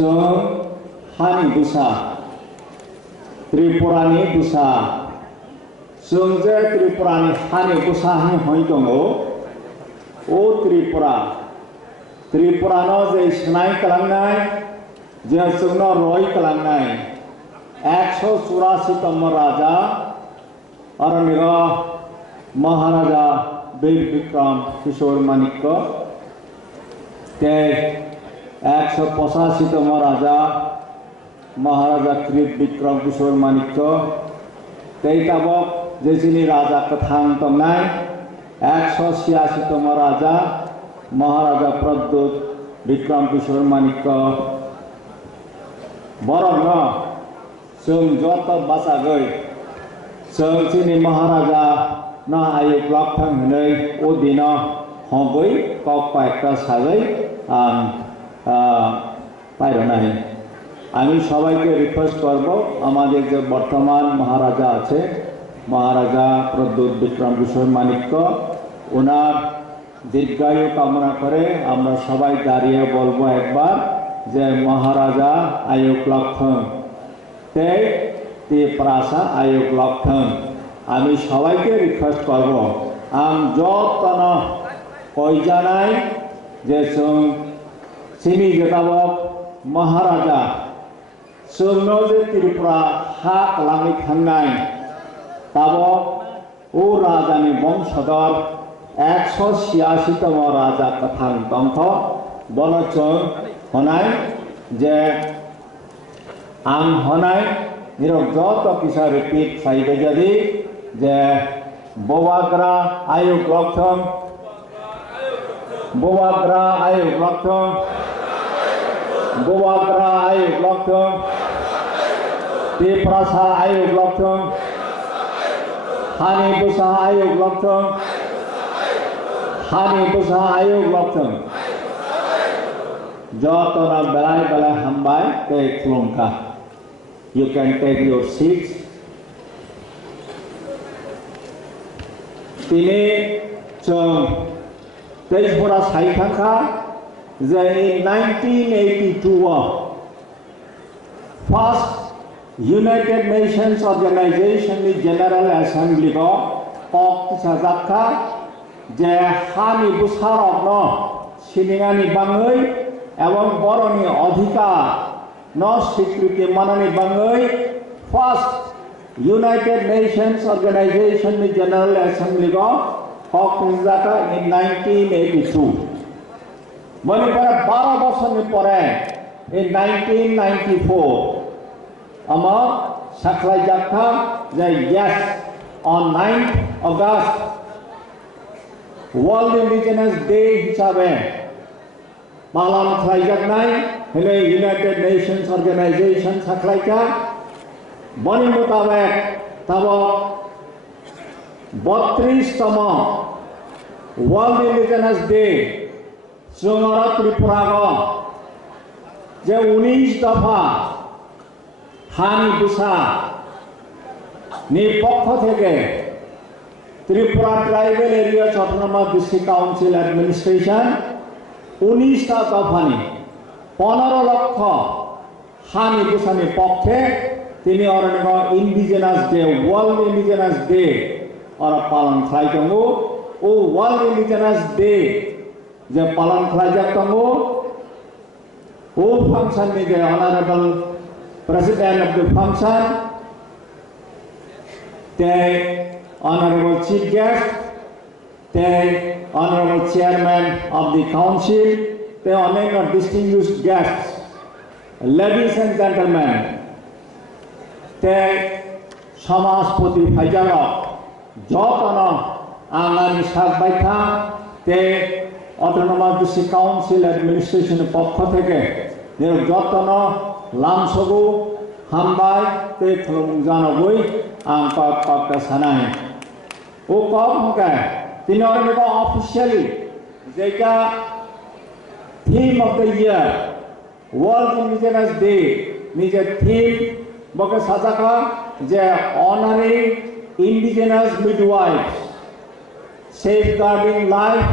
जों हानि बुसा त्रिपुरानि बुसा जों जे त्रिपुरानि हानि बुसा हय दङ ओ त्रिपुरानो जे सोनाय खालामनाय जे जोंनो रय खालामनाय 184तम राजा अरण्य महाराजा वीर विक्रम किशोर माणिक्य ते 185तम राजा महाराजा कृत विक्रम किशोर माणिक्य ते ताबक जेसिनि राजा कथां तंनाय 186तम राजा महाराजा प्रद्युत विक्रम किशोर माणिक्य बरं जों जत बासागै जों जोंनि महाराजा ना आयुक लाखथां हनै ओ दिन हगै कक पायका सागै आं पायरनाय আমি সবাইকে রিকোয়েস্ট করব আমাদের যে বর্তমান মহারাজা আছে মহারাজা প্রদ্যুৎ বিক্রম কিশোর মাণিক্য ওনার দীর্ঘায়ু কামনা করে আমরা সবাই দাঁড়িয়ে বলবো একবার যে মহারাজা আয়ুক লক্ষণ তে প্রাসা আয়ুক লক্ষণ আমি সবাইকে রিকোয়েস্ট করব আম যতন কই জানাই যে চিনি জেতাবক মহারাজা जोंनो जे त्रिपुरा हा खालामनो थांनाय ताबक ओ राजानि वंशधर 186तम राजा कथां दंख बनचों हनाय जे आं हनाय निरक जत किसा रिपीट साइडे जदि जे बवाग्रा आयुक लक्षण बवाग्रा आयुक लक्षण बवाग्रा आयुक लक्षण त्रिपुरा आयुक लक्षण हानि बुसा आयुक लक्षण हानि बुसा आयुक लक्षण जतना बेलाय बेलाय हामबाय ते खुलुमखा you can take your seats তিনি जों त्रिपुरा सायथाखा जे 1982 first United Nations Organization ni General Assembly ko kok sajakka je hani busarokno siningani bangoi ebong boroni adhikar no swikriti manani bangoi first United Nations Organization ni General Assembly ko kok sajakka in 1982 Manipura 12 বছর পরে in 1994 Ama Saklai Jakha the yes on 9th August World Indigenous Day hisabe Malam Khlai Jaknai hele United Nations Organization Saklai ka bani mutabek tabo 32tama World Indigenous Day Sungara Tripura go je 19 দফা হানি বুসা নি পক্ষ থেকে Tripura tribal area autonomous district council administration 19টা দফানি 15 লক্ষ হানি বুসানি পক্ষে তিনি অরণ্য indigenous day world indigenous day और पालन खालामो ओ वर्ल्ड इंडिजिनस डे जे पालन खालामो ओ फंक्शन नि जे honourable President of the function, the Honorable Chief Guest, the Honorable Chairman of the Council, the honorable distinguished guests, ladies and gentlemen, the Samaspati Fajara, Jotana, Angani Shakbaita, the Autonomous District Council Administration Pokoteke, the Jotana, Lamsogo, Hambai, te Khulumjanogui, and Papa Sanai. O Papa, Tinorika officially, Zeka theme of the year, World Indigenous Day, Nija theme, Boka Sataka, they honoring indigenous midwives, safeguarding life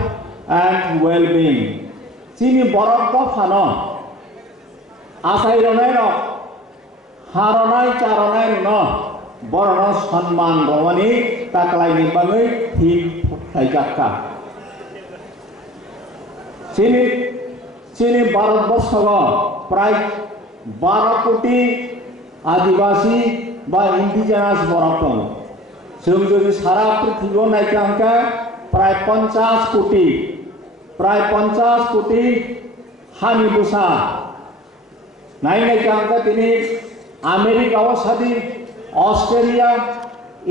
and well-being. Sini Borok Fano. আসাইরনাই রক হারনাই চারনাই ন বরণ সম্মান রমানি তাকলাইনি বাঙৈ theme থাইজাক্কা চিনি ভারতবর্ষ প্রায় 12 কোটি আদিবাসী বা ইন্ডিজেনাস বরফ দं जों যদি সারা পৃথিবীও নাইকাঙ্কা প্রায় 50 কোটি হানি বুসা নাইকাঙ্কা তিনি আমেরিকাও সাদি অস্ট্রেলিয়া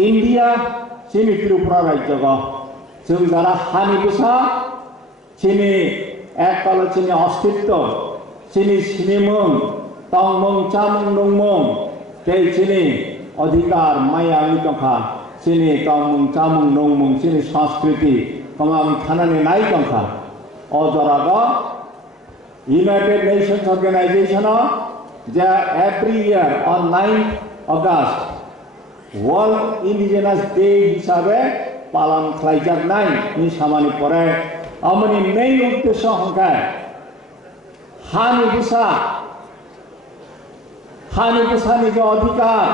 ইন্ডিয়া চিনি ত্রিপুরা রাজ্য जों যারা হানি বুসা চিনি এককাল চিনি অস্তিত্ব চিনি সিনিমং তংমং চামং নংমং তেই চিনি অধিকার মায়ামি দंखा চিনি তংমং চামং নংমং চিনি সংস্কৃতি কমাং থানানি নাই দंखा অজরাগ ইউনাইটেড নেশনস অর্গানাইজেশন যা every year on 9th August world indigenous day হিসাবে পালন খাইজাকনাই নি সামানি পরে আমনি মেইন উদ্দেশ্য হংকা হানি বুসাनि जो अधिकार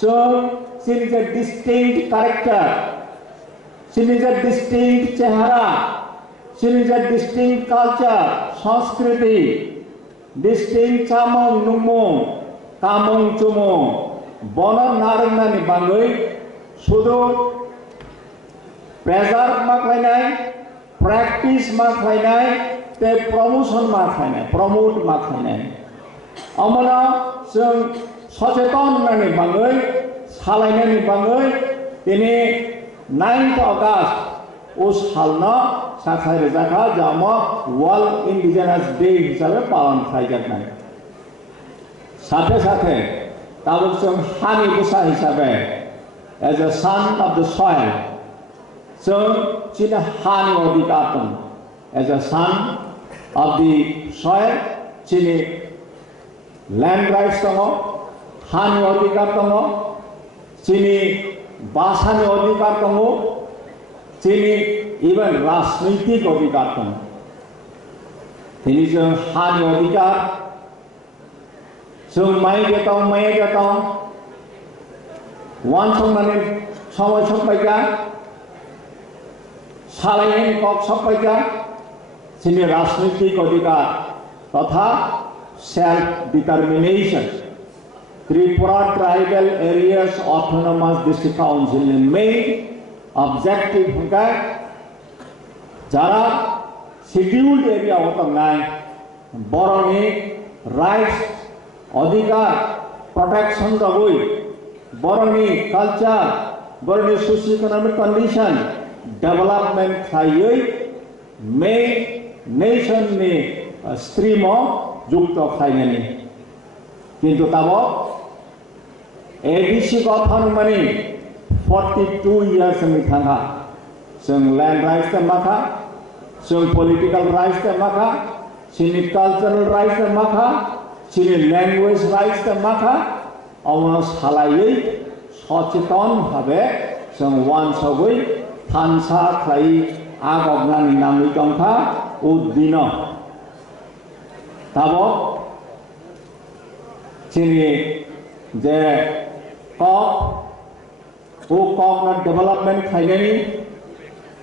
जों सिनि जो डिस्टिंक्ट कैरेक्टर सिनि जो डिस्टिंक्ट चेहरा सिनि जो डिस्टिंक्ट कल्चर संस्कृति डिस्टिंक्ट चामं नुमं कामं चुमं बन नारंगनानि बाङै शुधु प्रेजार्व माख्लायनाय प्रेक्टिस माख्लायनाय ते प्रमोशन माख्लायनाय प्रमोट माख्लायनाय अमना जों सचेतन होननानै बाङै सालायनायनि बाङै दिनै 9th अगास्ट ও सालना साखाय रेजाखा जाम वर्ल्ड इंडिजिनास डे हिसाबै पालन खालामनाय साथे साथे दाबो जों हानि बुसा हिसाबै as a son of the soil जों चिना हानि अधिकार दं as a son of the soil चिनि लैंड राइट्स दङ हानि अधिकार दङ चिनि भाषानि अधिकार दङ चिनि इवन राजनैतिक अधिकार दङ दिनै जों हानि अधिकार जों माइ गेताव वान संनानै समय सफैगा सालायनायनि कक सफैगा चिनि राजनैतिक अधिकार तथा self determination Tripura Tribal Areas Autonomous District Council in main objective होगा जरा scheduled area होता है बरनी rights अधिकार protection दबोई बरनी culture बरनी socio-economic condition development खाई main nation में stream যুক্ত খাইনানি কিন্তু তাব एबीसी गठन माने 42 years नि थांगा जों लैंड राइट्स ते माखा जों पॉलिटिकल राइट्स ते माखा सिनि कल्चरल राइट्स ते माखा सिनि लैंग्वेज राइट्स ते माखा अवनो सालायै सचेतन भाबे जों वानसबै थानसा खाई आगगनानि नामै दंखा उदिन ताबो चिनि जे कप डेवलपमेंट खाइनायनि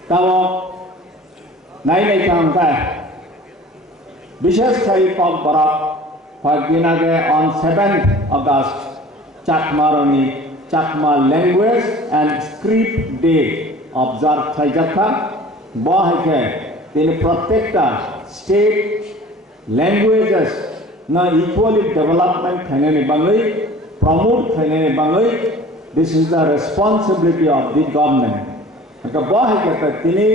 ताबो नायनाय थांगा विशेष खाई कप बराब फागिनागे on 7th August Chakma language and script day observe खाइजाखा बहायके दिन प्रत्येकटा state languages na equally development खाइनायनि बाङै promote खाइनायनि बाङै this is the responsibility of the government का बहायके तिनी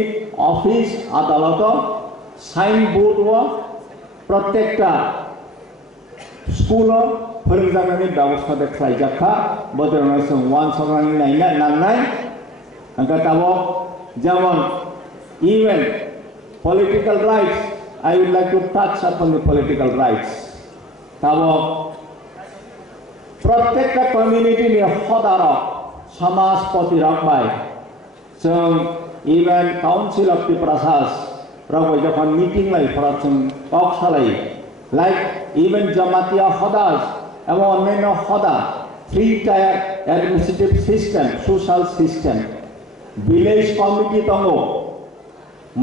ऑफिस अदालत साइन बोर्ड व प्रत्येकटा स्कूल फोरोंजानायनि व्यवस्था खाइजाखा बदरना जों वान सरानि नायनाय नांनाय का ताबो जेमन even political rights I would like to touch upon the political rights. Tabo प्रत्येक कम्युनिटी नि हदारा समाज प्रतिरक्षाय जों इवन काउंसिल ऑफ द प्रसास रावै जखन मीटिंग लाई फराचों कक सालाय लाइक ইভেন জামাতিয়া হদাস এবং অন্যান্য হদা 3 tier administrative system social system village committee তঙ্গ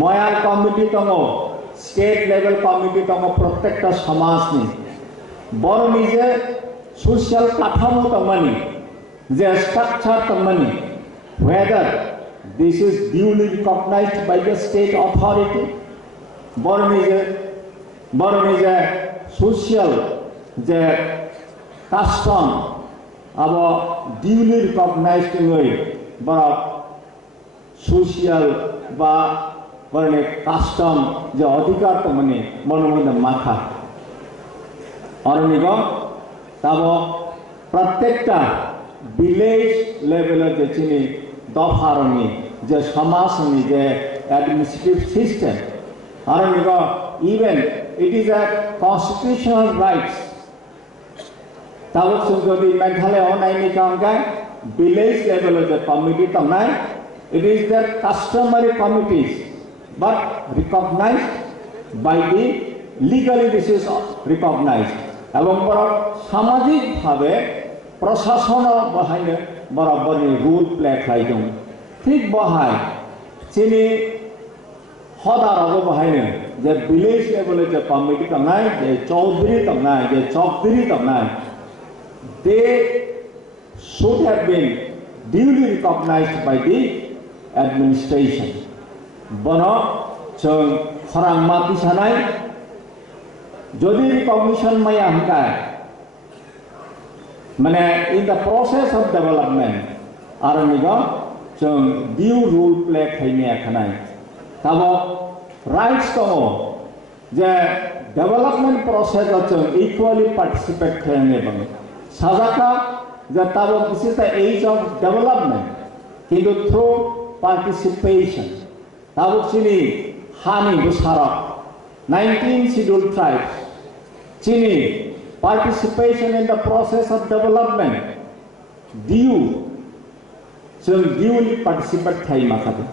ময়াল কমিটি তঙ্গ স্টেট লেভেল কমিটি তঙ্গ প্রত্যেকটা সমাজনি বড় নিজে সোশ্যাল কাঠামো তঙ্গনি যে স্ট্রাকচার তঙ্গনি whether this is duly recognized by the state authority বড় নিজে সোশ্যাল যে কাস্টম अब duly recognized নই বড় সোশ্যাল বা বড় কাস্টম যে অধিকার তো মানে মনের মধ্যে মাখা অরণিগ তব প্রত্যেকটা ভিলেজ লেভেলে যে চিনি দফারণী যে সমাজনী যে অ্যাডমিনিস্ট্রেটিভ সিস্টেম অরণিগ even it is a constitutional rights तब যদি মেঘালয় অনাইনি কাঙ্গায় ভিলেজ লেভেলে যে কমিটি তংনাই it is their customary committees but recognized by the legally this is recognized এবং সামাজিক ভাবে প্রশাসন বহাইনে বরাবর রুল প্লে খাইদং ঠিক বহাই চিনি হদারাবো বহাইনে যে ভিলেজ লেভেলে যে কমিটি তংনাই যে চৌধুরী তংনাই যে চকধুরী তংনাই they should have been duly recognized by the administration. Bono chung khorang ma pisanai jodi recognition maya hangkai mane in the process of development aranigo chung due rule play khaine khanai tabo rights to je development process chung equally participate khaine bang সাজাকা যে তব this is the age of development কিন্তু through participation তব চিনি হানি বুসারক 19 scheduled tribes চিনি participation in the process of development due जों duly participate थाई माखादे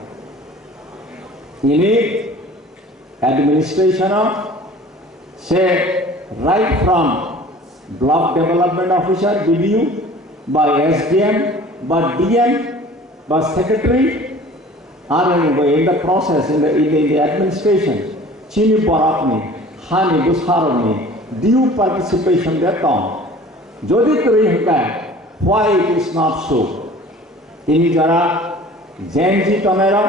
ini administration से right from block development officer BDU by SDM by DM by secretary are in the process in the administration chini borakni hani busharni due participation there tom jodi kori hota why it is not so ini jara Gen Z tomera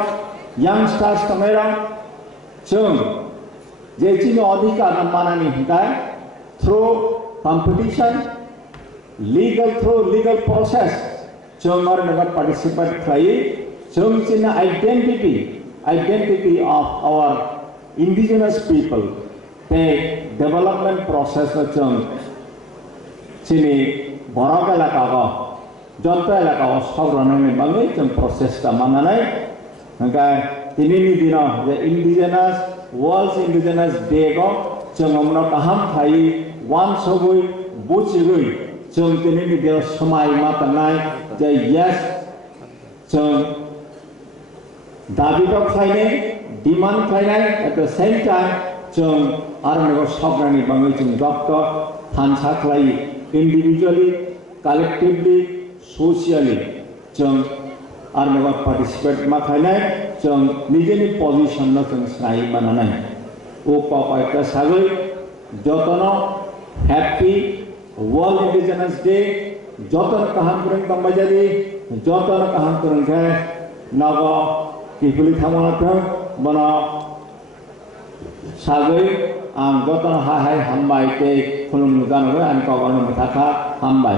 youngsters tomera chung je chini adhikar manani hota through competition, through legal process, chungar nagar participate khai, chung china identity of our indigenous people, the development process na chung chini boraga lakago, jonta lakago sabrana ni bangi chung process ta mananai, ngai tinini dino the indigenous world's indigenous day go chung amna kaham khai one soboi buchigui chung tinini dia samai matanai je yes chung dabi dok khaine demand khaine at the same time chung arnego sabrani bangai chung doctor thansa khlai individually collectively socially chung arnego participate ma khaine chung nijeni position na chung sai mananai o papa ta sagoi jotono Happy World Indigenous Day. Joton kaham kurang tambajadi, joton kaham kurang ke naga kipuli thamana thang bana sagai ang joton hai hambai ke khulum nugan an ka ban thaka hambai.